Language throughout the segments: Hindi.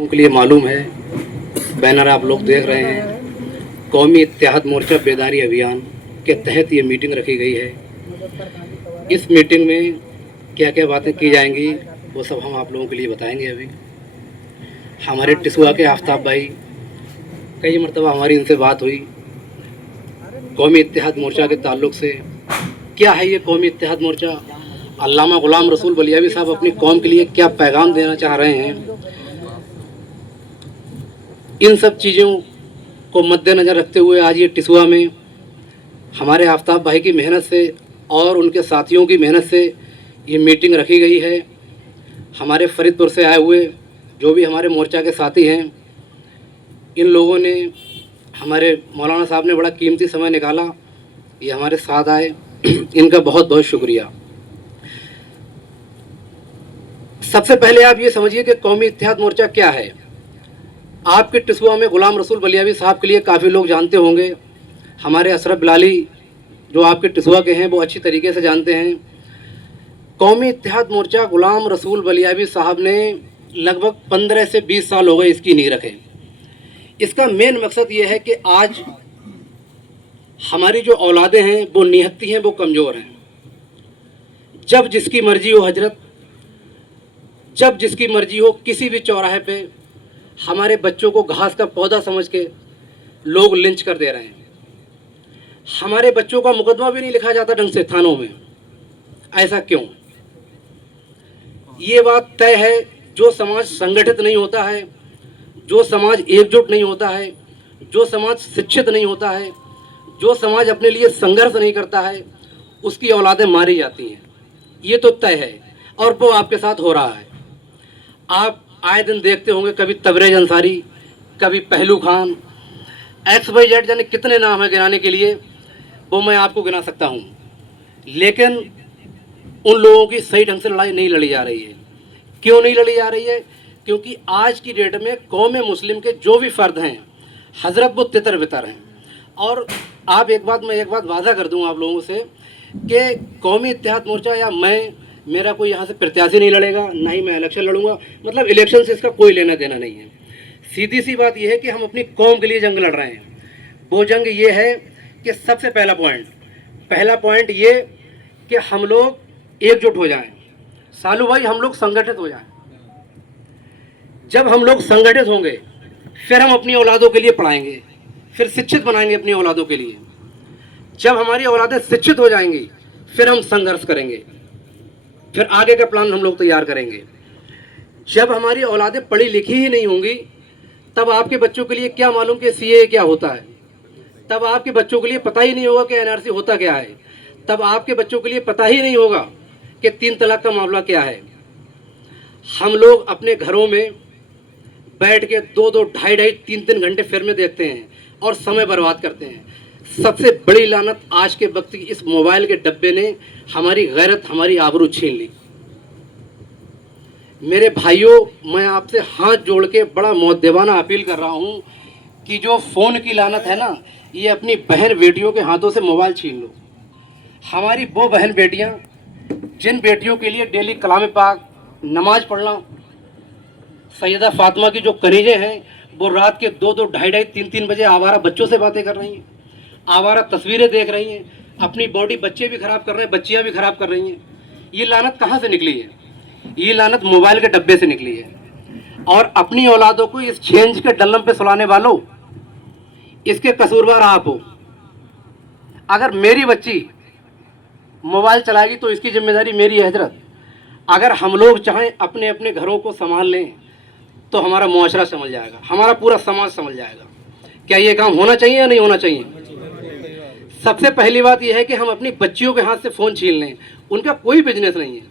के लिए मालूम है, बैनर आप लोग देख रहे हैं। कौमी इत्तेहाद मोर्चा बेदारी अभियान के तहत ये मीटिंग रखी गई है। इस मीटिंग में क्या क्या बातें की जाएंगी वो सब हम आप लोगों के लिए बताएंगे। अभी हमारे टिसुआ के आफ्ताब भाई, कई मरतबा हमारी इनसे बात हुई कौमी इत्तेहाद मोर्चा के ताल्लुक़ से। क्या है ये कौमी इत्तेहाद मोर्चा? अल्लामा गुलाम रसूल बलियावी साहब अपनी कौम के लिए क्या पैगाम देना चाह रहे हैं, इन सब चीज़ों को मद्देनज़र रखते हुए आज ये टिसुआ में हमारे आफ्ताब भाई की मेहनत से और उनके साथियों की मेहनत से ये मीटिंग रखी गई है। हमारे फरीदपुर से आए हुए जो भी हमारे मोर्चा के साथी हैं, इन लोगों ने, हमारे मौलाना साहब ने बड़ा कीमती समय निकाला, ये हमारे साथ आए, इनका बहुत बहुत शुक्रिया। सबसे पहले आप ये समझिए कि कौमी इत्तेहाद मोर्चा क्या है। आपके टिसुआ में गुलाम रसूल बलियावी साहब के लिए काफ़ी लोग जानते होंगे। हमारे अशरफ बिलाली जो आपके टिसुआ के हैं वो अच्छी तरीके से जानते हैं। कौमी इत्तेहाद मोर्चा गुलाम रसूल बलियावी साहब ने लगभग 15 से 20 साल हो गए इसकी नींव रखे। इसका मेन मकसद ये है कि आज हमारी जो औलादें हैं वो निहत्ती हैं, वो कमज़ोर हैं। जब जिसकी मर्जी हो हजरत, जब जिसकी मर्जी हो, किसी भी चौराहे पे हमारे बच्चों को घास का पौधा समझ के लोग लिंच कर दे रहे हैं। हमारे बच्चों का मुकदमा भी नहीं लिखा जाता ढंग से थानों में। ऐसा क्यों? ये बात तय है, जो समाज संगठित नहीं होता है, जो समाज एकजुट नहीं होता है, जो समाज शिक्षित नहीं होता है, जो समाज अपने लिए संघर्ष नहीं करता है, उसकी औलादें मारी जाती हैं। ये तो तय है और वो आपके साथ हो रहा है। आप आए दिन देखते होंगे, कभी तबरेज अंसारी, कभी पहलू खान, XYZ, जाने कितने नाम हैं गिनाने के लिए, वो मैं आपको गिना सकता हूँ। लेकिन उन लोगों की सही ढंग से लड़ाई नहीं लड़ी जा रही है। क्यों नहीं लड़ी जा रही है? क्योंकि आज की डेट में कौम मुस्लिम के जो भी फ़र्द हैं हजरत वो तितर बितर हैं। और आप एक बात वादा कर दूँ आप लोगों से कि कौमी इत्तेहाद मोर्चा या मेरा कोई यहाँ से प्रत्याशी नहीं लड़ेगा, ना ही मैं इलेक्शन लड़ूंगा। मतलब इलेक्शन से इसका कोई लेना देना नहीं है। सीधी सी बात यह है कि हम अपनी कौम के लिए जंग लड़ रहे हैं। वो जंग ये है कि सबसे पहला पॉइंट ये कि हम लोग एकजुट हो जाएं। सालू भाई, हम लोग संगठित हो जाएं। जब हम लोग संगठित होंगे फिर हम अपनी औलादों के लिए पढ़ाएंगे, फिर शिक्षित बनाएंगे अपनी औलादों के लिए। जब हमारी औलादें शिक्षित हो जाएंगी फिर हम संघर्ष करेंगे, फिर आगे का प्लान हम लोग तैयार करेंगे। जब हमारी औलादें पढ़ी लिखी ही नहीं होंगी तब आपके बच्चों के लिए क्या मालूम कि CAA क्या होता है, तब आपके बच्चों के लिए पता ही नहीं होगा कि NRC होता क्या है, तब आपके बच्चों के लिए पता ही नहीं होगा कि 3 तलाक का मामला क्या है। हम लोग अपने घरों में बैठ के 2-2, ढाई-ढाई, 3-3 घंटे फिल्में देखते हैं और समय बर्बाद करते हैं। सबसे बड़ी लानत आज के वक्त की इस मोबाइल के डब्बे ने हमारी गैरत, हमारी आबरू छीन ली। मेरे भाइयों, मैं आपसे हाथ जोड़ के बड़ा मुअद्दबाना अपील कर रहा हूं कि जो फ़ोन की लानत है ना, ये अपनी बहन बेटियों के हाथों से मोबाइल छीन लो। हमारी वो बहन बेटियां जिन बेटियों के लिए डेली कलाम पाक, नमाज पढ़ना, सैयदा फातिमा की जो कनीज़ें हैं, वो रात के 2-2, ढाई-ढाई, 3-3 बजे आवारा बच्चों से बातें कर रही हैं, आवारा तस्वीरें देख रही हैं, अपनी बॉडी बच्चे भी ख़राब कर रहे हैं, बच्चियाँ भी ख़राब कर रही हैं। ये लानत कहाँ से निकली है? ये लानत मोबाइल के डब्बे से निकली है। और अपनी औलादों को इस छेंज के डल्लम पे सुलाने वालों, इसके कसूरवार आप हो। अगर मेरी बच्ची मोबाइल चलाएगी तो इसकी जिम्मेदारी मेरी है हजरत। अगर हम लोग चाहें अपने अपने घरों को संभाल लें तो हमारा मुआशरा संभल जाएगा, हमारा पूरा समाज संभल जाएगा। क्या ये काम होना चाहिए या नहीं होना चाहिए? सबसे पहली बात यह है कि हम अपनी बच्चियों के हाथ से फ़ोन छीन लें। उनका कोई बिजनेस नहीं है,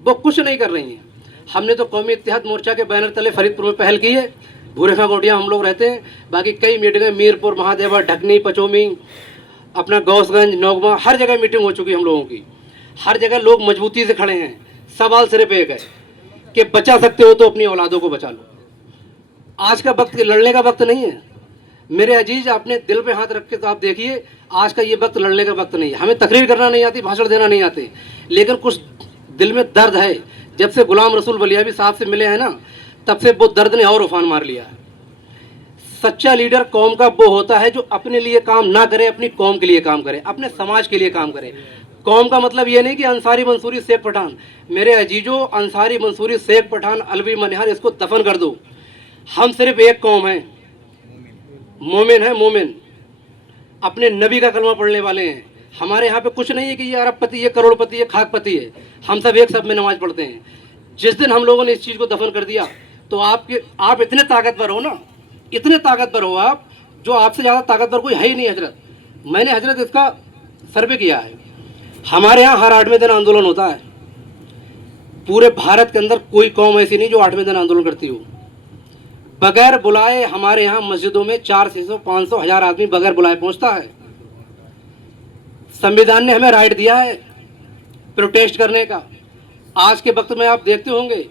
वो कुछ नहीं कर रही हैं। हमने तो कौमी इत्तेहाद मोर्चा के बैनर तले फरीदपुर में पहल की है। भूरेखा गोटिया हम लोग रहते हैं, बाकी कई मीटिंगें मीरपुर, महादेवा, ढकनी, पचोमी, अपना गौसगंज, नौगमा, हर जगह मीटिंग हो चुकी हम लोगों की। हर जगह लोग मजबूती से खड़े हैं। सवाल सिर्फ एक है कि बचा सकते हो तो अपनी औलादों को बचा लो। आज का वक्त लड़ने का वक्त नहीं है मेरे अजीज। अपने दिल पे हाथ रख के तो आप देखिए, आज का ये वक्त लड़ने का वक्त नहीं है। हमें तकरीर करना नहीं आती, भाषण देना नहीं आते, लेकिन कुछ दिल में दर्द है। जब से गुलाम रसूल बलियावी साहब से मिले हैं ना, तब से वो दर्द ने और उफान मार लिया है। सच्चा लीडर कौम का वो होता है जो अपने लिए काम ना करे, अपनी कौम के लिए काम करे, अपने समाज के लिए काम करे। कौम का मतलब ये नहीं कि अंसारी मंसूरी शेख पठान। मेरे अजीजों, अंसारी मंसूरी शेख पठान अलवी मनिहार इसको दफन कर दो। हम सिर्फ एक कौम है, मोमिन है, मोमिन अपने नबी का कलमा पढ़ने वाले हैं। हमारे यहाँ पे कुछ नहीं है कि ये अरबपति, ये करोड़पति, ये खाकपति है। हम सब एक सब में नमाज पढ़ते हैं। जिस दिन हम लोगों ने इस चीज़ को दफन कर दिया तो आप इतने ताकतवर हो ना, इतने ताकतवर हो आप, जो आपसे ज़्यादा ताकतवर कोई है ही नहीं हजरत। मैंने हजरत इसका सर्वे किया है। हमारे यहाँ हर 8वें दिन आंदोलन होता है। पूरे भारत के अंदर कोई कौम ऐसी नहीं जो 8वें दिन आंदोलन करती हो। बगैर बुलाए हमारे यहाँ मस्जिदों में 400, 500, 1000 आदमी बगैर बुलाए पहुंचता है। संविधान ने हमें राइट दिया है प्रोटेस्ट करने का। आज के वक्त में आप देखते होंगे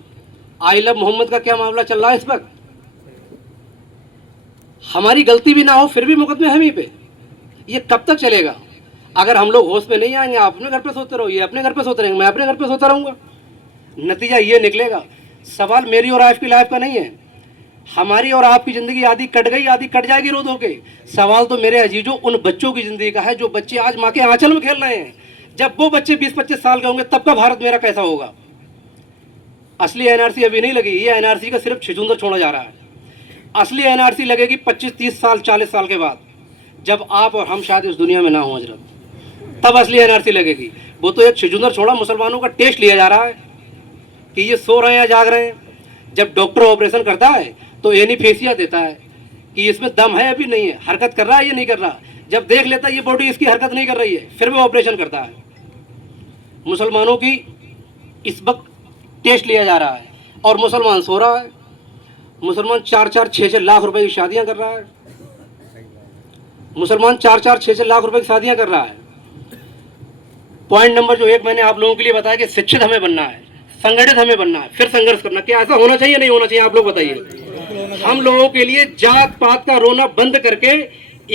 आई लव मोहम्मद का क्या मामला चल रहा है इस वक्त। हमारी गलती भी ना हो फिर भी मुकदमे हम ही पे। ये कब तक चलेगा? अगर हम लोग होश में नहीं आएंगे, आप अपने घर पे सोते रहो, ये अपने घर पे सोते रहेंगे, मैं अपने घर पे सोता रहूंगा, नतीजा ये निकलेगा। सवाल मेरी और आपकी लाइफ का नहीं है। हमारी और आपकी ज़िंदगी आधी कट गई, आधी कट जाएगी रोज होके। सवाल तो मेरे अजीजों उन बच्चों की ज़िंदगी का है जो बच्चे आज माँ के आंचल में खेल रहे हैं। जब वो बच्चे 20-25 साल के होंगे तब का भारत मेरा कैसा होगा? असली एनआरसी अभी नहीं लगी, ये एनआरसी का सिर्फ छिचुंदर छोड़ा जा रहा है। असली एनआरसी लगेगी 25-30 साल, 40 साल के बाद, जब आप और हम शायद इस दुनिया में ना हो हजरत, तब असली एनआरसी लगेगी। वो तो एक छिचुंदर छोड़ा मुसलमानों का टेस्ट लिया जा रहा है कि ये सो रहे हैं या जाग रहे हैं। जब डॉक्टर ऑपरेशन करता है तो एनीस्थीसिया देता है कि इसमें दम है अभी नहीं है, हरकत कर रहा है ये नहीं कर रहा। जब देख लेता है ये बॉडी इसकी हरकत नहीं कर रही है, फिर वो ऑपरेशन करता है। मुसलमानों की इस वक्त टेस्ट लिया जा रहा है और मुसलमान सो रहा है। मुसलमान 4-4, 6-6 लाख रुपए की शादियां कर रहा है। मुसलमान 4-4, 6-6 लाख रुपए की शादियां कर रहा है। पॉइंट नंबर जो 1 मैंने आप लोगों के लिए बताया कि शिक्षित हमें बनना है, संगठित हमें बनना है, फिर संघर्ष करना। क्या ऐसा होना चाहिए नहीं होना चाहिए? आप लोग बताइए। हम लोगों के लिए जात पात का रोना बंद करके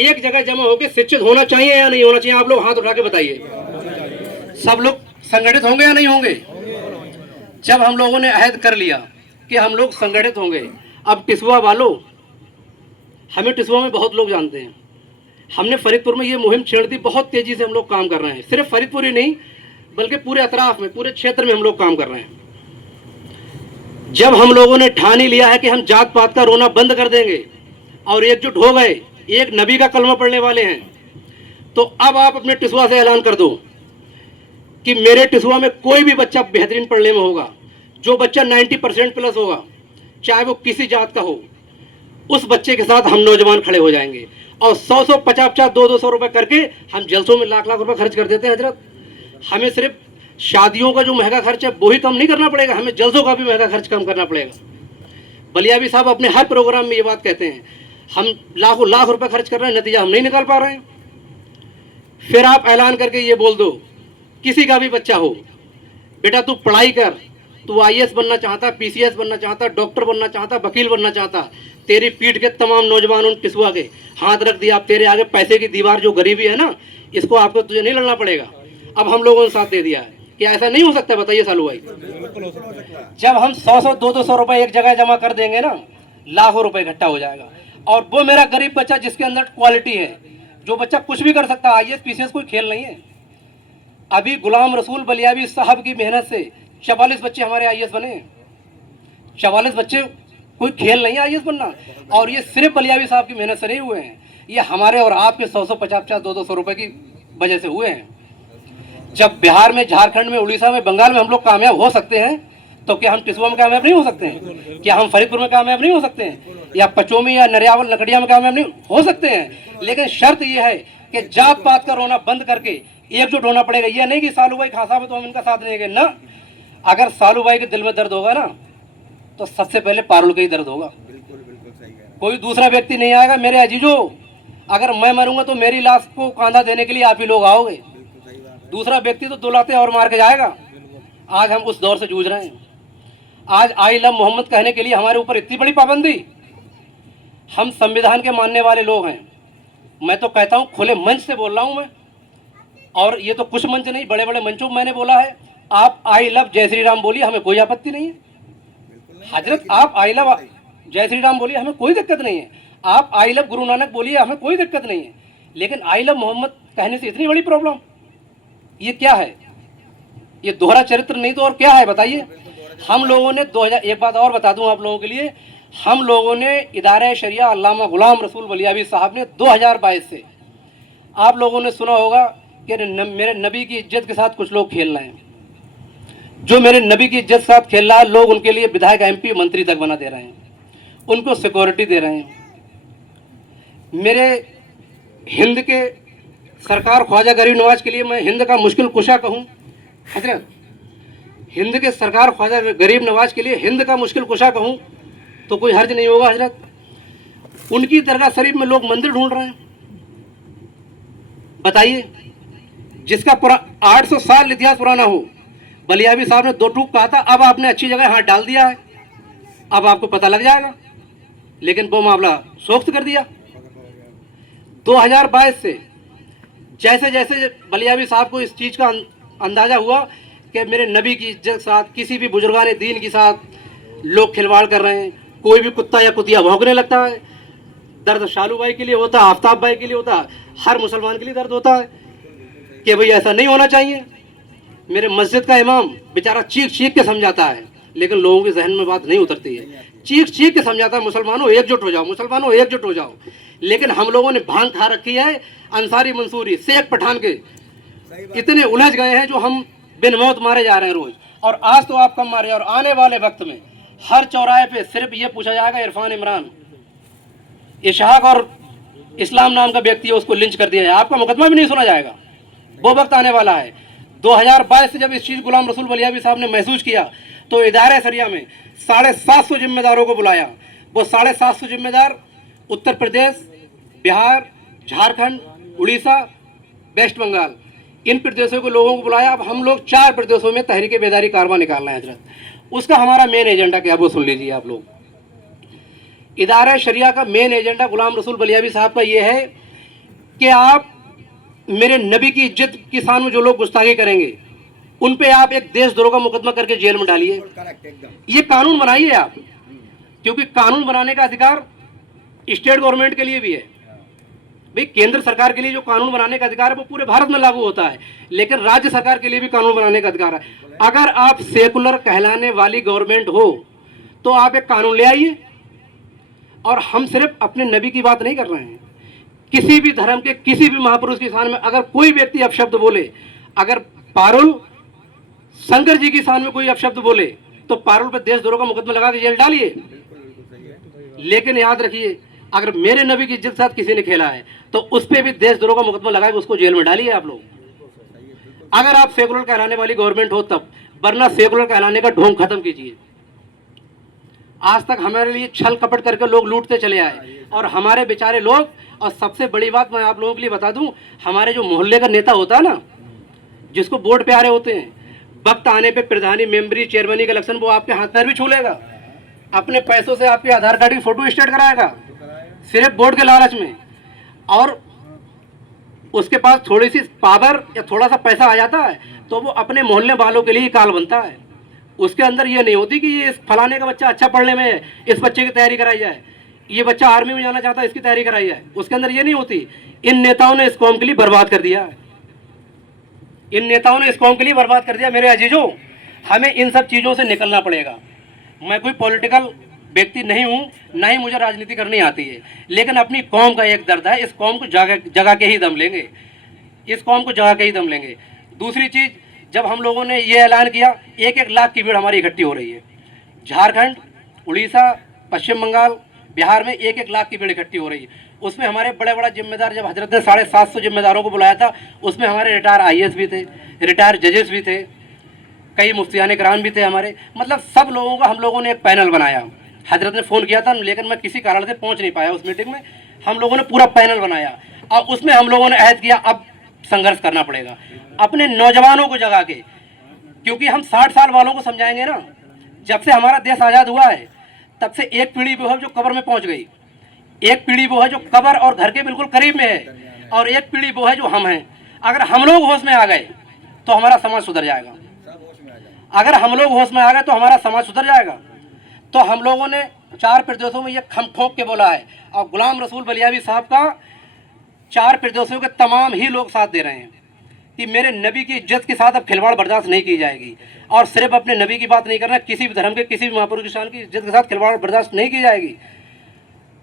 एक जगह जमा होकर शिक्षित होना चाहिए या नहीं होना चाहिए? आप लोग हाथ उठा के बताइए। सब लोग संगठित होंगे या नहीं होंगे? जब हम लोगों ने अहद कर लिया कि हम लोग संगठित होंगे, अब टिसुआ वालों, हमें टिसुआ में बहुत लोग जानते हैं। हमने फरीदपुर में ये मुहिम छेड़ दी, बहुत तेजी से हम लोग काम कर रहे हैं। सिर्फ फरीदपुर ही नहीं बल्कि पूरे अतराफ में, पूरे क्षेत्र में हम लोग काम कर रहे हैं। जब हम लोगों ने ठान ही लिया है कि हम जात पात का रोना बंद कर देंगे और एकजुट हो गए, एक नबी का कलमा पढ़ने वाले हैं, तो अब आप अपने टिसुआ से ऐलान कर दो कि मेरे टिसुआ में कोई भी बच्चा बेहतरीन पढ़ने में होगा, जो बच्चा 90% प्लस होगा, चाहे वो किसी जात का हो, उस बच्चे के साथ हम नौजवान खड़े हो जाएंगे और 100-100, 50-50, 200-200 रुपए करके हम जलसों में लाख-लाख रुपए खर्च कर देते हैं हजरत। हमें सिर्फ शादियों का जो महंगा खर्च है वो ही कम नहीं करना पड़ेगा, हमें जलसों का भी महंगा खर्च कम करना पड़ेगा। बलियावी साहब अपने हर प्रोग्राम में ये बात कहते हैं, हम लाखों लाख रुपए खर्च कर रहे हैं, नतीजा हम नहीं निकाल पा रहे हैं। फिर आप ऐलान करके ये बोल दो, किसी का भी बच्चा हो, बेटा तू पढ़ाई कर, तू IAS बनना चाहता, PCS बनना चाहता, डॉक्टर बनना चाहता, वकील बनना चाहता, तेरी पीठ के तमाम नौजवान उन टिसुआ के हाथ रख दिया। अब तेरे आगे पैसे की दीवार जो गरीबी है ना, इसको आपको तुझे नहीं लड़ना पड़ेगा। अब हम लोगों ने साथ दे दिया है। क्या ऐसा नहीं हो सकता? बताइए सालू भाई। जब हम 100-100, 200-200 रुपए एक जगह जमा कर देंगे ना, लाखों रुपए इकट्ठा हो जाएगा। और वो मेरा गरीब बच्चा जिसके अंदर क्वालिटी है, जो बच्चा कुछ भी कर सकता है, IAS PCS कोई खेल नहीं है। अभी गुलाम रसूल बलियावी साहब की मेहनत से 44 बच्चे हमारे IAS बने हैं। 44 बच्चे कोई खेल नहीं है IAS बनना, और ये सिर्फ बलियावी साहब की मेहनत से नहीं हुए हैं, ये हमारे और आपके 100-100, 50-50, 200-200 रुपए की वजह से हुए हैं। जब बिहार में, झारखंड में, उड़ीसा में, बंगाल में हम लोग कामयाब हो सकते हैं, तो क्या हम टिसुआ में कामयाब नहीं हो सकते हैं? क्या हम फरीदपुर में कामयाब नहीं हो सकते हैं? या पचोमी या नरियावल नकड़िया में कामयाब नहीं हो सकते हैं? लेकिन शर्त यह है कि जात पात का रोना बंद करके एकजुट होना पड़ेगा। ये नहीं कि सालू भाई खासा में तो हम इनका साथ देंगे ना। अगर सालू भाई के दिल में दर्द होगा ना, तो सबसे पहले पारुल का ही दर्द होगा। कोई दूसरा व्यक्ति नहीं आएगा। मेरे अजीजों, अगर मैं मरूंगा तो मेरी लाश को कांधा देने के लिए आप ही लोग आओगे। दूसरा व्यक्ति तो 2 लाते और मार के जाएगा। आज हम उस दौर से जूझ रहे हैं। आज आई लव मोहम्मद कहने के लिए हमारे ऊपर इतनी बड़ी पाबंदी। हम संविधान के मानने वाले लोग हैं। मैं तो कहता हूं, खुले मंच से बोल रहा हूं मैं, और ये तो कुछ मंच नहीं, बड़े बड़े मंचों में मैंने बोला है। आप आई लव जय श्री राम बोलिए, हमें कोई आपत्ति नहीं है। हजरत आप आई लव जय श्री राम बोलिए, हमें कोई दिक्कत नहीं है। आप आई लव गुरु नानक बोलिए, हमें कोई दिक्कत नहीं है। लेकिन आई लव मोहम्मद कहने से इतनी बड़ी प्रॉब्लम, ये क्या है? ये दोहरा चरित्र नहीं तो और क्या है बताइए। हम लोगों ने 2000, एक बात और बता दूं आप लोगों के लिए, हम लोगों ने इदारे शरिया अल्लामा गुलाम रसूल बलियावी साहब ने 2022 से, आप लोगों ने सुना होगा कि मेरे नबी की इज्जत के साथ कुछ लोग खेल रहे हैं। जो मेरे नबी की इज्जत के साथ खेल रहा है, लोग उनके लिए विधायक, MP, मंत्री तक बना दे रहे हैं, उनको सिक्योरिटी दे रहे हैं। मेरे हिंद के सरकार ख्वाजा गरीब नवाज के लिए मैं हिंद का मुश्किल कुशा कहूँ हजरत, हिंद के सरकार ख्वाजा गरीब नवाज के लिए हिंद का मुश्किल कुशा कहूँ तो कोई हर्ज नहीं होगा हजरत। उनकी दरगाह शरीफ में लोग मंदिर ढूंढ रहे हैं, बताइए। जिसका 800 साल इतिहास पुराना हो, बलियावी साहब ने 2 टूक कहा था, अब आपने अच्छी जगह हाथ डाल दिया है, अब आपको पता लग जाएगा। लेकिन वो मामला सोख्त कर दिया। 2022 से जैसे जैसे बलियावी साहब को इस चीज़ का अंदाज़ा हुआ कि मेरे नबी की इज्जत के साथ, किसी भी बुजुर्गान दीन के साथ लोग खिलवाड़ कर रहे हैं, कोई भी कुत्ता या कुतिया भौंकने लगता है। दर्द शालू भाई के लिए होता है, आफ्ताब भाई के लिए होता है, हर मुसलमान के लिए दर्द होता है कि भाई ऐसा नहीं होना चाहिए। मेरे मस्जिद का इमाम बेचारा चीख चीख के समझाता है, लेकिन लोगों के जहन में बात नहीं उतरती है। चीख चीख के समझाता है, मुसलमानों एकजुट हो जाओ, मुसलमानों एकजुट हो जाओ। लेकिन हम लोगों ने भांग खा रखी है अंसारी मंसूरी शेख पठान के, इतने उलझ गए हैं जो हम बिन मौत मारे जा रहे हैं रोज। और आज तो आप कम मारे, और आने वाले वक्त में हर चौराहे पे सिर्फ ये पूछा जाएगा इरफान इमरान, इशहाक और इस्लाम नाम का व्यक्ति है, उसको लिंच कर दिया जाए, आपका मुकदमा भी नहीं सुना जाएगा। वो वक्त आने वाला है। 2022 से जब इस चीज़ गुलाम रसूल बलियावी साहब ने महसूस किया तो इदारे सरिया में 750 जिम्मेदारों को बुलाया। वो 750 जिम्मेदार उत्तर प्रदेश, बिहार, झारखंड, उड़ीसा, वेस्ट बंगाल, इन प्रदेशों के लोगों को बुलाया। अब हम लोग 4 प्रदेशों में तहरीक बेदारी कारवां निकालना है हजरत। उसका हमारा मेन एजेंडा क्या है वो सुन लीजिए आप लोग। इदारा शरिया का मेन एजेंडा गुलाम रसूल बलियावी साहब का ये है कि आप मेरे नबी की इज्जत की शान में जो लोग गुस्ताखी करेंगे उन पे आप एक देशद्रोह का मुकदमा करके जेल में डालिए। ये कानून बनाइए आप, क्योंकि कानून बनाने का अधिकार स्टेट गवर्नमेंट के लिए भी है। भाई केंद्र सरकार के लिए जो कानून बनाने का अधिकार है वो पूरे भारत में लागू होता है, लेकिन राज्य सरकार के लिए भी कानून बनाने का अधिकार है। अगर आप सेकुलर कहलाने वाली गवर्नमेंट हो तो आप एक कानून ले आइए। और हम सिर्फ अपने नबी की बात नहीं कर रहे हैं, किसी भी धर्म के किसी भी महापुरुष की शान में अगर कोई व्यक्ति अपशब्द बोले, अगर पारुल शंकर जी की शान में कोई अपशब्द बोले तो पारुल पर देशद्रोह का मुकदमा लगा के जेल डालिए। लेकिन याद रखिए, अगर मेरे नबी की इज्जत के साथ किसी ने खेला है तो उस पर भी देशद्रोह का मुकदमा लगा के उसको जेल में डालिए आप लोग, अगर आप सेकुलर कहलाने वाली गवर्नमेंट हो तब। वरना सेकुलर कहलाने का ढोंग खत्म कीजिए। आज तक हमारे लिए छल कपट करके लोग लूटते चले आए और हमारे बेचारे लोग। और सबसे बड़ी बात मैं आप लोगों के लिए बता दूं, हमारे जो मोहल्ले का नेता होता है ना, जिसको वोट प्यारे होते हैं, वक्त आने पे प्रधानी, मेंबरी, चेयरमैनी का इलेक्शन वो आपके हाथ पैर भी छू लेगा, अपने पैसों से आपके आधार कार्ड की फोटो स्टेट कराएगा सिर्फ वोट के लालच में। और उसके पास थोड़ी सी पावर या थोड़ा सा पैसा आ जाता है तो वो अपने मोहल्ले वालों के लिए काल बनता है। उसके अंदर ये नहीं होती कि ये फलाने का बच्चा अच्छा पढ़ने में है, इस बच्चे की तैयारी कराई जाए, ये बच्चा आर्मी में जाना चाहता है, इसकी तैयारी कराई जाए। उसके अंदर ये नहीं होती। इन नेताओं ने इस कौम के लिए बर्बाद कर दिया, इन नेताओं ने इस कौम के लिए बर्बाद कर दिया। मेरे अजीजों, हमें इन सब चीज़ों से निकलना पड़ेगा। मैं कोई पॉलिटिकल व्यक्ति नहीं हूँ, ना ही मुझे राजनीति करनी आती है, लेकिन अपनी कौम का एक दर्द है, इस कौम को जगा के ही दम लेंगे, इस कौम को जगा के ही दम लेंगे। दूसरी चीज़, जब हम लोगों ने ये ऐलान किया 1-1 लाख की भीड़ हमारी इकट्ठी हो रही है। झारखंड, उड़ीसा, पश्चिम बंगाल, बिहार में 1-1 लाख की भीड़ इकट्ठी हो रही है। उसमें हमारे बड़े बड़ा जिम्मेदार, जब हजरत ने 750 जिम्मेदारों को बुलाया था, उसमें हमारे रिटायर IAS भी थे, रिटायर जजेस भी थे, कई मुफ्तियान कराम भी थे हमारे। मतलब सब लोगों का हम लोगों ने एक पैनल बनाया। हजरत ने फ़ोन किया था, लेकिन मैं किसी कारण से पहुँच नहीं पाया उस मीटिंग में। हम लोगों ने पूरा पैनल बनाया और उसमें हम लोगों ने अहद किया अब संघर्ष करना पड़ेगा अपने नौजवानों को जगा के, क्योंकि हम 60 साल वालों को समझाएंगे ना। जब से हमारा देश आज़ाद हुआ है तब से एक पीढ़ी वो है जो कब्र में पहुंच गई, एक पीढ़ी वो है जो कब्र और घर के बिल्कुल करीब में है, और एक पीढ़ी वो है जो हम हैं। अगर हम लोग होश में आ गए तो हमारा समाज सुधर जाएगा। अगर हम लोग होश में आ गए तो हमारा समाज सुधर जाएगा। तो हम लोगों ने 4 प्रदेशों में ये खम ठोक के बोला है, और गुलाम रसूल बलियावी साहब का 4 प्रदेशों के तमाम ही लोग साथ दे रहे हैं कि मेरे नबी की इज्जत के साथ अब खिलवाड़ बर्दाश्त नहीं की जाएगी। और सिर्फ अपने नबी की बात नहीं करना, किसी भी धर्म के किसी भी महापुरुष की शान की इज्जत के साथ खिलवाड़ बर्दाश्त नहीं की जाएगी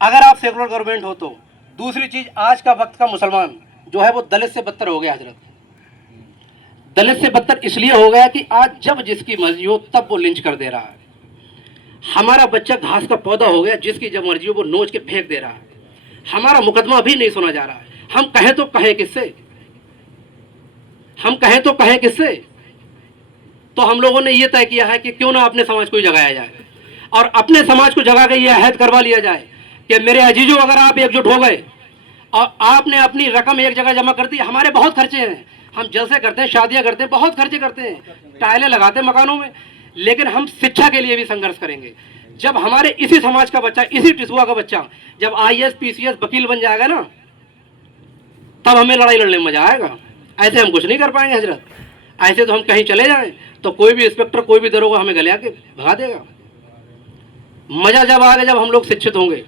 अगर आप सेकुलर गवर्नमेंट हो तो। दूसरी चीज़, आज का वक्त का मुसलमान जो है वो दलित से बदतर हो गया हजरत। दलित से बदतर इसलिए हो गया कि आज जब जिसकी मर्जी हो तब वो लिंच कर दे रहा है। हमारा बच्चा घास का पौधा हो गया, जिसकी जब मर्जी हो वो नोच के फेंक दे रहा है। हमारा मुकदमा भी नहीं सुना जा रहा है। हम कहें तो कहें किससे, हम कहें तो कहें किससे। तो हम लोगों ने ये तय किया है कि क्यों ना अपने समाज को ही जगाया जाए, और अपने समाज को जगा के ये अहद करवा लिया जाए कि मेरे अजीजों, अगर आप एकजुट हो गए और आपने अपनी रकम एक जगह जमा कर दी। हमारे बहुत खर्चे हैं, हम जलसे करते हैं, शादियां करते हैं, बहुत खर्चे करते हैं, टाइलें लगाते हैं मकानों में, लेकिन हम शिक्षा के लिए भी संघर्ष करेंगे। जब हमारे इसी समाज का बच्चा, इसी टिसुआ का बच्चा जब IAS PCS वकील बन जाएगा ना, तब हमें लड़ाई लड़ने में मजा आएगा। ऐसे हम कुछ नहीं कर पाएंगे हजरत। ऐसे तो हम कहीं चले जाएं तो कोई भी इंस्पेक्टर, कोई भी दरोगा हमें गले आके भगा देगा। मजा जब आएगा जब हम लोग शिक्षित होंगे,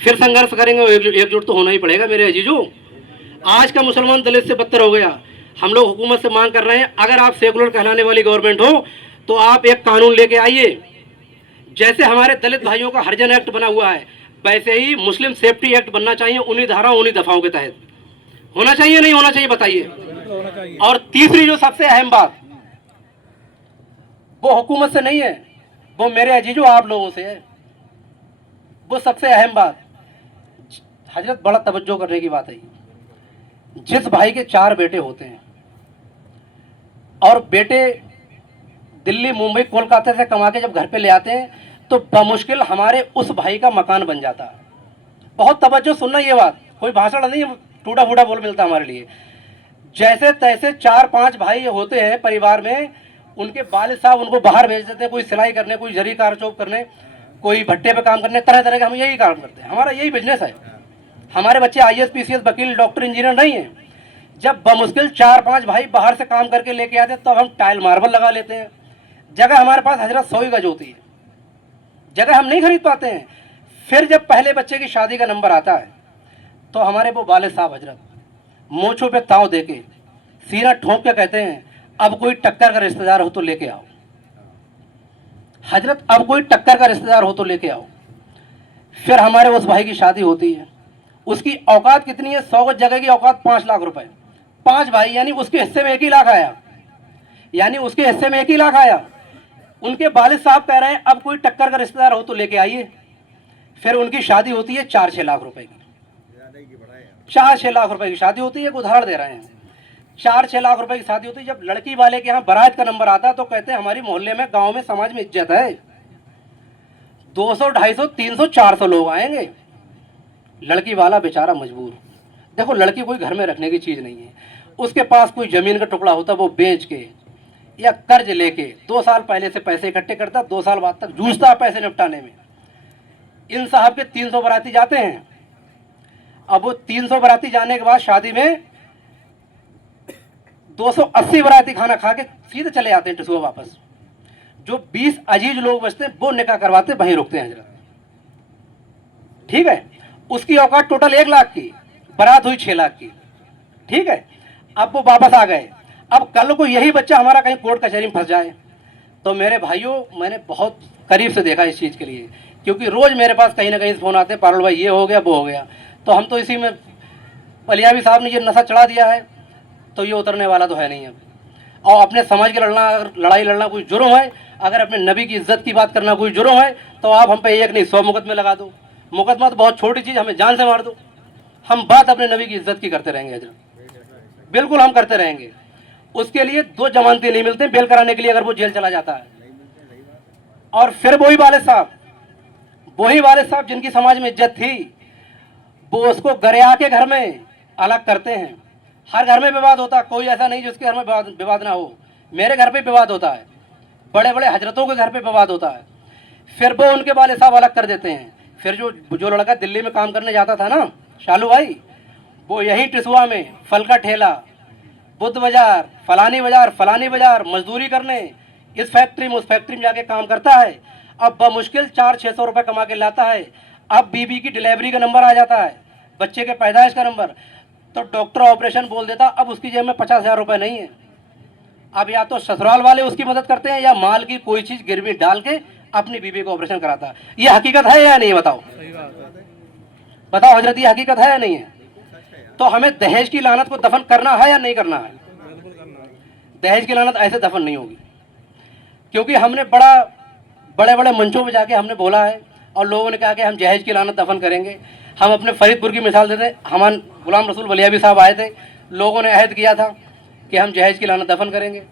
फिर संघर्ष करेंगे। एकजुट तो होना ही पड़ेगा मेरे अजीजों। आज का मुसलमान दलित से बदतर हो गया। हम लोग हुकूमत से मांग कर रहे हैं, अगर आप सेकुलर कहलाने वाली गवर्नमेंट हो तो आप एक कानून लेके आइए। जैसे हमारे दलित भाइयों का हरिजन एक्ट बना हुआ है, वैसे ही मुस्लिम सेफ्टी एक्ट बनना चाहिए, उन्हीं धाराओं उन्हीं दफाओं के तहत होना चाहिए। नहीं होना चाहिए बताइए। और तीसरी जो सबसे अहम बात, वो हुकूमत से नहीं है, वो मेरे अजीजों आप लोगों से है। वो सबसे अहम बात हजरत, बड़ा तवज्जो करने की बात है। जिस भाई के 4 बेटे होते हैं और बेटे दिल्ली, मुंबई, कोलकाता से कमा के जब घर पे ले आते हैं तो बमुश्किल हमारे उस भाई का मकान बन जाता है। बहुत तवज्जो सुनना ये बात, कोई भाषण नहीं, टूटा फूटा बोल मिलता हमारे लिए। जैसे तैसे 4-5 भाई होते हैं परिवार में, उनके वालिद साहब उनको बाहर भेज देते हैं, कोई सिलाई करने, कोई जरी कारचौक करने, कोई भट्टे पे काम करने, तरह तरह के। हम यही काम करते हैं, हमारा यही बिजनेस है। हमारे बच्चे IAS PCS वकील डॉक्टर इंजीनियर नहीं है। जब बमुश्किल 4-5 भाई बाहर से काम करके लेके आते हैं तब हम टाइल मार्बल लगा लेते हैं। जगह हमारे पास हजरत 100 गज होती है, जगह हम नहीं खरीद पाते हैं। फिर जब पहले बच्चे की शादी का नंबर आता है तो हमारे वो वालिद साहब हजरत मोछों पे ताव दे के, सीना ठोंक के कहते हैं, अब कोई टक्कर का रिश्तेदार हो तो लेके आओ हजरत, अब कोई टक्कर का रिश्तेदार हो तो लेके आओ। फिर हमारे उस भाई की शादी होती है। उसकी औकात कितनी है? 100 गज जगह की औकात 5 लाख रुपए। 5 भाई, यानी उसके हिस्से में 1 ही लाख आया, यानी उसके हिस्से में 1 ही लाख आया। उनके वालिद साहब कह रहे हैं अब कोई टक्कर का रिश्तेदार हो तो लेके आइए। फिर उनकी शादी होती है 4-6 लाख रुपए की, 4-6 लाख रुपए की शादी होती है। एक उदाहरण दे रहे हैं, 4-6 लाख रुपए की शादी होती है। जब लड़की वाले के यहाँ बारात का नंबर आता है तो कहते हैं हमारी मोहल्ले में, गांव में, समाज में इज्जत है, 200, 250, 300, 400 लोग आएंगे। लड़की वाला बेचारा मजबूर। देखो, लड़की कोई घर में रखने की चीज नहीं है। उसके पास कोई जमीन का टुकड़ा होता, वो बेच के या कर्ज लेके 2 साल पहले से पैसे इकट्ठे करता, 2 साल बाद तक जूझता है पैसे निपटाने में। इन साहब के 300 बाराती जाते हैं। अब वो 300 बाराती जाने के बाद शादी में 280 बाराती खाना खा के सीधे चले जाते हैं टिसुआ वापस। जो 20 अजीज लोग बचते हैं वो निकाह करवाते, वहीं रुकते हैं हजरत। ठीक है, उसकी औकात टोटल 1 लाख की, बारात हुई 6 लाख की। ठीक है, अब वो वापस आ गए। अब कल को यही बच्चा हमारा कहीं कोर्ट कचहरी में फंस जाए तो मेरे भाइयों, मैंने बहुत करीब से देखा इस चीज़ के लिए, क्योंकि रोज़ मेरे पास कहीं ना कहीं फ़ोन आते हैं, पारुल भाई ये हो गया, वो हो गया। तो हम तो इसी में, बलियावी साहब ने ये नशा चढ़ा दिया है तो ये उतरने वाला तो है नहीं अब। और अपने समाज के लड़ाई लड़ना कोई जुर्म है, अगर अपने नबी की इज्जत की बात करना कोई जुर्म है, तो आप हम पे 1 नहीं 100 मुकदमे लगा दो। मुकदमा तो बहुत छोटी चीज़, हमें जान से मार दो। हम बात अपने नबी की इज्जत की करते रहेंगे हजरत, बिल्कुल हम करते रहेंगे। उसके लिए 2 जमानतें नहीं मिलते बेल कराने के लिए, अगर वो जेल चला जाता है। और फिर वही वालिद साहब जिनकी समाज में इज्जत थी, वो उसको गरिया के घर में अलग करते हैं। हर घर में विवाद होता है, कोई ऐसा नहीं जिसके घर में विवाद ना हो। मेरे घर पे विवाद होता है, बड़े बड़े हजरतों के घर पे विवाद होता है। फिर वो उनके वालिद साहब अलग कर देते हैं। फिर जो लड़का दिल्ली में काम करने जाता था ना, शालू भाई, वो यही टिसुआ में फल का ठेला, बुद्ध बाजार, फलानी बाजार मजदूरी करने, इस फैक्ट्री में उस फैक्ट्री में जाके काम करता है। अब बमुश्किल 400-600 रुपये कमा के लाता है। अब बीबी की डिलीवरी का नंबर आ जाता है, बच्चे के पैदाइश का नंबर, तो डॉक्टर ऑपरेशन बोल देता, अब उसकी जेब में 50,000 रुपये नहीं है। अब या तो ससुराल वाले उसकी मदद करते हैं या माल की कोई चीज़ गिरवी डाल के अपनी बीबी को ऑपरेशन कराता है। ये हकीकत है या नहीं, बताओ बताओ हजरत, ये हकीकत है या नहीं है? तो हमें दहेज की लानत को दफन करना है या नहीं करना है? दहेज की लानत ऐसे दफन नहीं होगी, क्योंकि हमने बड़े बड़े मंचों पर जाके हमने बोला है और लोगों ने कहा कि हम दहेज की लानत दफन करेंगे। हम अपने फरीदपुर की मिसाल देते, हमारे गुलाम रसूल बलियाबी साहब आए थे, लोगों ने अहद किया था कि हम दहेज की लानत दफन करेंगे।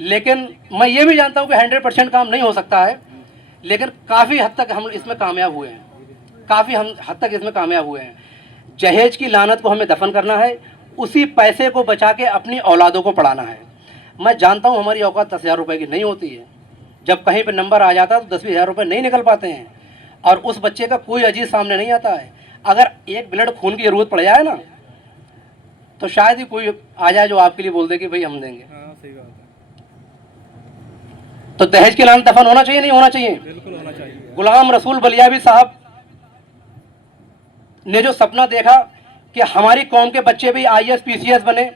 लेकिन मैं ये भी जानता हूँ कि 100% काम नहीं हो सकता है, लेकिन काफ़ी हद तक हम इसमें कामयाब हुए हैं, काफ़ी हम हद तक इसमें कामयाब हुए हैं। दहेज की लानत को हमें दफन करना है, उसी पैसे को बचा के अपनी औलादों को पढ़ाना है। मैं जानता हूँ हमारी औकात 10,000 रुपये की नहीं होती है, जब कहीं पे नंबर आ जाता है तो 10-20 हज़ार रुपये नहीं निकल पाते हैं, और उस बच्चे का कोई अजीज सामने नहीं आता है। अगर एक ब्लड खून की ज़रूरत पड़ जाए ना, तो शायद ही कोई आ जाए जो आपके लिए बोल दे कि भाई हम देंगे। सही बात है। तो दहेज की लानत दफन होना चाहिए, नहीं होना चाहिए? बिल्कुल होना चाहिए। गुलाम रसूल बलियाबी साहब ने जो सपना देखा कि हमारी कौम के बच्चे भी IAS PCS बने,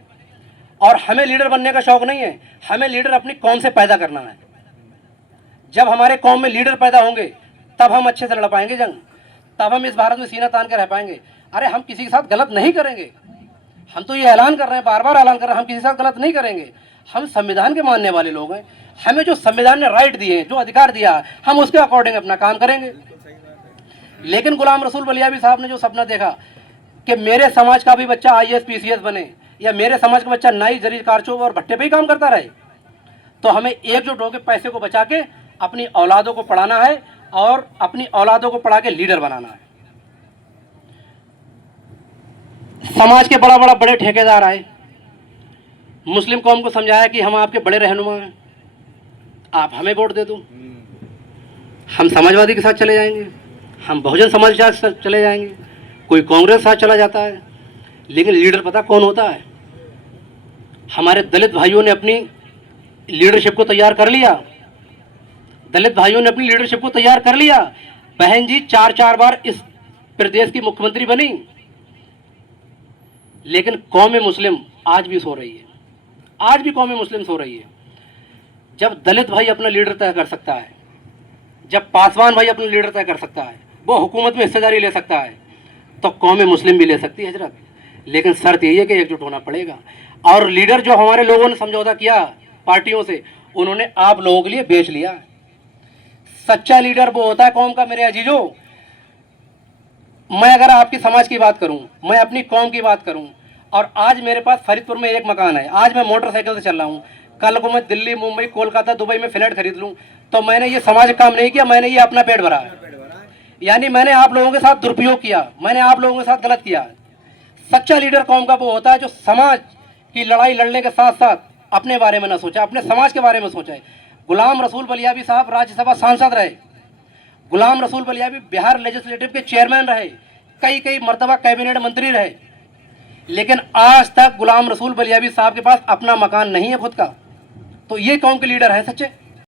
और हमें लीडर बनने का शौक नहीं है, हमें लीडर अपनी कौम से पैदा करना है। जब हमारे कौम में लीडर पैदा होंगे तब हम अच्छे से लड़ पाएंगे जंग, तब हम इस भारत में सीना तान के रह पाएंगे। अरे हम किसी के साथ गलत नहीं करेंगे, हम तो ये ऐलान कर रहे हैं, बार बार ऐलान कर रहे हैं, हम किसी के साथ गलत नहीं करेंगे। हम संविधान के मानने वाले लोग हैं, हमें जो संविधान ने राइट दिए हैं, जो अधिकार दिया है, हम उसके अकॉर्डिंग अपना काम करेंगे। लेकिन गुलाम रसूल बलियाबी साहब ने जो सपना देखा कि मेरे समाज का भी बच्चा IAS PCS बने, या मेरे समाज का बच्चा नाई जरी कारचों और भट्टे पे ही काम करता रहे, तो हमें एकजुट होकर पैसे को बचा के अपनी औलादों को पढ़ाना है और अपनी औलादों को पढ़ा के लीडर बनाना है। समाज के बड़े ठेकेदार आए, मुस्लिम कौम को समझाया कि हम आपके बड़े रहनुमा हैं, आप हमें वोट दे दो, हम समाजवादी के साथ चले जाएंगे, हम बहुजन समाज के साथ चले जाएंगे, कोई कांग्रेस के साथ चला जाता है। लेकिन लीडर पता कौन होता है? हमारे दलित भाइयों ने अपनी लीडरशिप को तैयार कर लिया, दलित भाइयों ने अपनी लीडरशिप को तैयार कर लिया। बहन जी 4-4 बार इस प्रदेश की मुख्यमंत्री बनी, लेकिन कौम मुस्लिम आज भी सो रही है, आज भी कौम मुस्लिम सो रही है। जब दलित भाई अपना लीडर तय कर सकता है, जब पासवान भाई अपना लीडर तय कर सकता है, वो हुकूमत में हिस्सेदारी ले सकता है, तो कौम मुस्लिम भी ले सकती है हजरत। लेकिन शर्त यही है कि एकजुट होना पड़ेगा। और लीडर जो हमारे लोगों ने समझौता किया पार्टियों से, उन्होंने आप लोगों के लिए बेच लिया। सच्चा लीडर वो होता है कौम का, मेरे अजीजों। मैं अगर आपकी समाज की बात करूं, मैं अपनी कौम की बात करूं, और आज मेरे पास फरीदपुर में एक मकान है, आज मैं मोटरसाइकिल से चल रहा हूं, कल को मैं दिल्ली, मुंबई, कोलकाता, दुबई में फ्लैट खरीद लूं, तो मैंने ये सामाजिक काम नहीं किया, मैंने ये अपना पेट भरा है। यानी मैंने आप लोगों के साथ दुरुपयोग किया, मैंने आप लोगों के साथ गलत किया। सच्चा लीडर कौम का वो होता है जो समाज की लड़ाई लड़ने के साथ साथ अपने बारे में ना सोचा, अपने समाज के बारे में सोचा। गुलाम रसूल बलियाबी साहब राज्यसभा सांसद रहे, गुलाम रसूल बलियाबी बिहार लेजिस्लेटिव के चेयरमैन रहे, कई मर्तबा कैबिनेट मंत्री रहे, लेकिन आज तक गुलाम रसूल बलियाबी साहब के पास अपना मकान नहीं है खुद का। तो ये कौम के लीडर है सच्चे।